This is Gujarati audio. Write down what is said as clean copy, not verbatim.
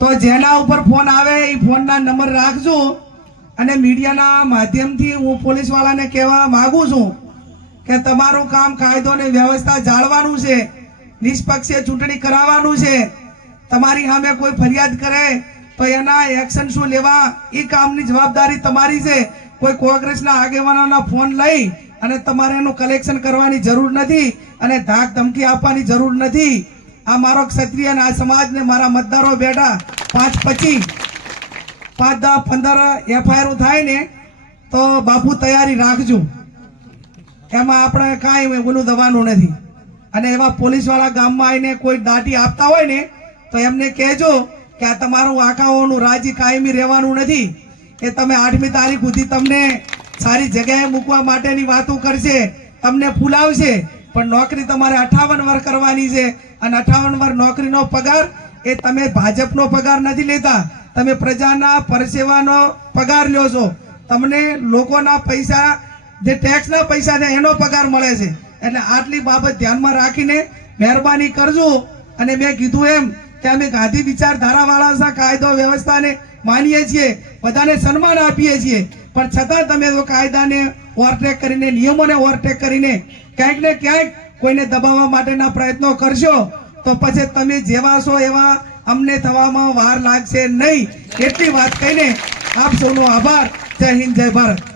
તો જેના ઉપર ફોન આવે એ ફોનના નંબર રાખજો અને મીડિયાના માધ્યમથી હું પોલીસ વાળાને કહેવા માંગુ છું કે તમારું કામ કાયદો અને વ્યવસ્થા જાળવાનું છે, નિષ્પક્ષે ચૂંટણી કરાવવાનું છે। તમારી સામે કોઈ ફરિયાદ કરે તો એના એક્શન શું લેવા એ કામની જવાબદારી તમારી છે। કોઈ કોંગ્રેસના આગેવાનોના ફોન લઈ અને તમારે એનું કલેક્શન કરવાની જરૂર નથી અને ધાક ધમકી આપવાની જરૂર નથી। આ મારો ક્ષત્રિય અને આ સમાજને મારા મતદારો બેઠા 5-25 5-10-15 એફઆઈઆર થાય ને તો બાપુ તૈયારી રાખજો, એમાં આપણે કાંઈ ઓલું દવાનું નથી। અને એવા પોલીસ વાળા ગામમાં આવીને કોઈ દાટી આપતા હોય ને તો એમને કહેજો કે આ તમારું આકાઓનું રાજી કાયમી રહેવાનું નથી, કે તમે 8મી તારીખ સુધી તમને સારી જગ્યાએ મૂકવા માટેની વાતો કરશે, તમને ફૂલાવશે, પણ નોકરી તમારે 58 વર્ષ કરવાની છે અને 58 વર્ષ નોકરીનો પગાર એ તમે ભાજપનો પગાર નથી લેતા, તમે પ્રજાના પરસેવાનો પગાર લ્યો છો। તમને લોકોના પૈસા જે ટેક્સના પૈસા છે એનો પગાર મળે છે। એટલે આટલી બાબત ધ્યાનમાં રાખીને મહેરબાની કરજો। અને મેં કીધું એમ કે અમે ગાંધી વિચારધારા વાળા કાયદો વ્યવસ્થાને માનીએ છીએ, બધાને સન્માન આપીએ છીએ, પણ છતાં તમે તો કાયદાને ઓવરટેક કરીને, નિયમોને ઓવરટેક કરીને ક્યાંક ને ક્યાંક કોઈને દબાવવા માટેના પ્રયત્નો કરશો તો પછી તમે જેવા છો એવા અમને થવામાં વાર લાગશે નહીં। એટલી વાત કહીને આપ સૌનો આભાર। જય હિન્દ, જય ભારત।